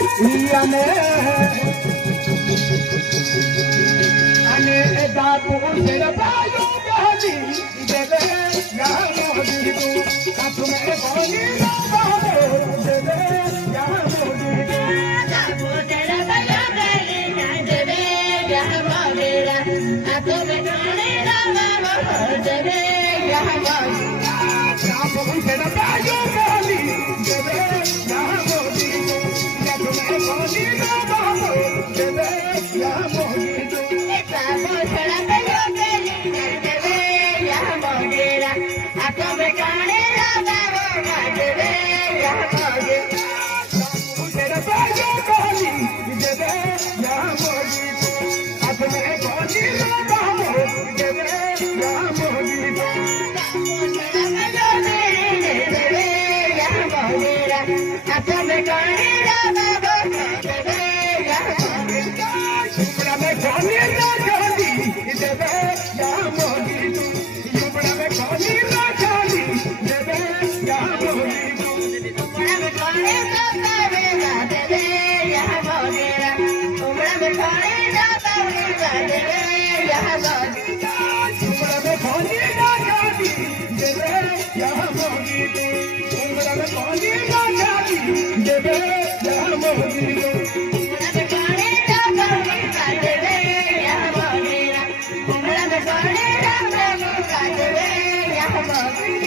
याने अने दापू तेरा बाजू गाली देवे गानो दीदू कातु में बोली ना बाबो देवे गानो दीदू दापू तेरा बाजू गाली देवे गानो दीदू कातु में बोली ना बाबो देवे गानो दीदू दापू तेरा बाजू गाली देवे गानो दीदू कातु में बोली ना बाबो देवे गानो दीदू दापू तेरा बाजू गाली देवे गानो दीदू कातु में बोली ना बाबो देवे गानो दीदू तेरा बाजू गाली देवे गानो दीदू कातु में बोली ना बाबो देवे गानो दीदू युबड़ा में गाली ना गाली देवे गानो दीदू युबड़ा में गाली ना गाली देवे गानो दीदू युबड़ा में गाली ना गाली देवे गानो दीदू युबड़ा में गाली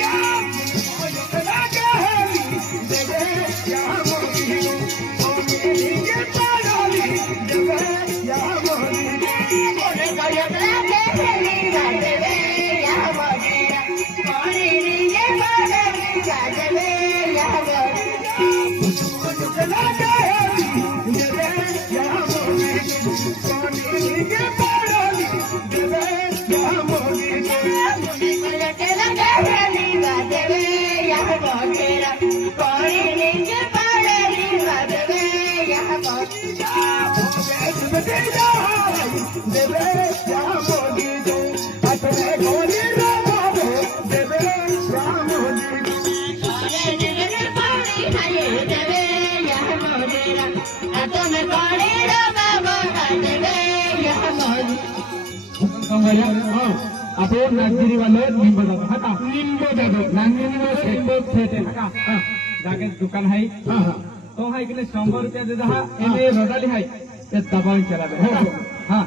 ना गाली देवे गानो दीदू आपको नागगिरी वाले निम्ब दादा हटा निम्ब दादा निम्ब खेते हटा जाके दुकान है तो है कि 100 रुपया दे दहा एने रोडाली है ते दबाव चला दे हां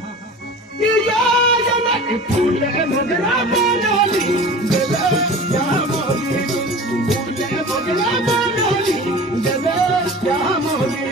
या जना फूले मगरा बनोली देवे या मोली फूले मगरा बनोली देवे या मोली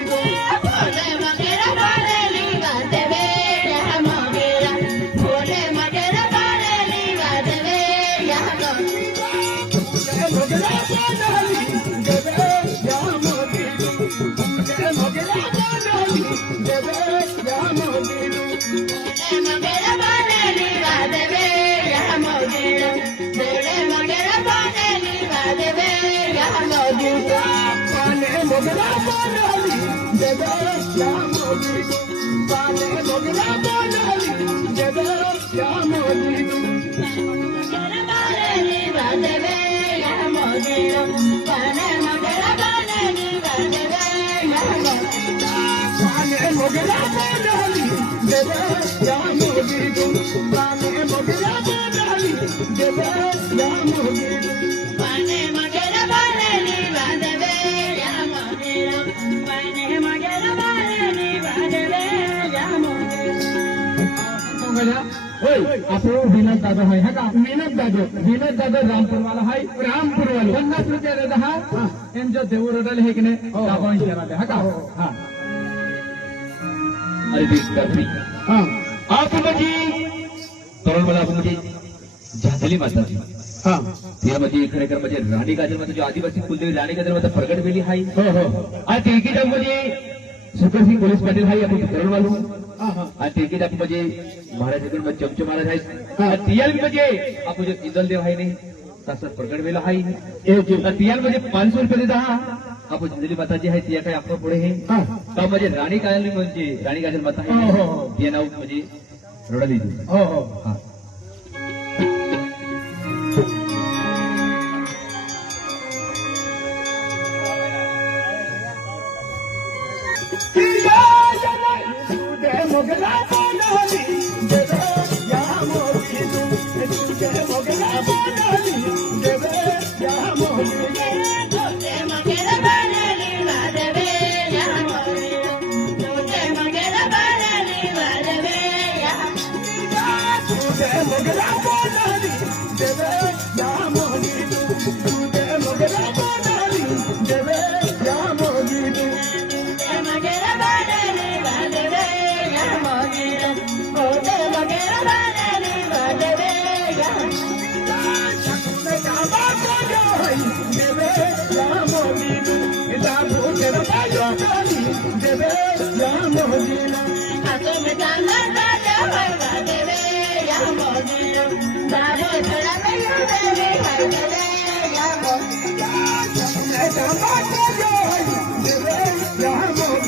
आपको विनोद दादा है का विनोद दादा रामपुर वाला है रामपुर वाला 50 रुपया दे दहा एम जो देव रोडल है कि ने दबाव चला दे का हां अरे देखी हां आप मुझे तरुण मला मुझे झांझली माता हां त्या म्हणजे खरेखर म्हणजे राणी गाजर मध्ये जो आदिवासी कुलदेवी राणी गाजर मध्ये प्रगट वेली आहे हो आणि तिकीट म्हणजे सुखसिंग पोलीस पाटील आहे आपण तरुण वालू आणि तिकीट आपण म्हणजे महाराजांकडून चमचे महाराज आहे तियाल म्हणजे आपण जो इंदलदेव आहे नाही तसं प्रगट वेला आहे तियाल म्हणजे 500 रुपये दहा आपण झंझली माता जी आहे ती काय आपण पुढे हे तर म्हणजे राणी कायली म्हणजे राणी गाजर माता आहे ते नाव म्हणजे रोडली हो हो हा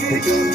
Thank you.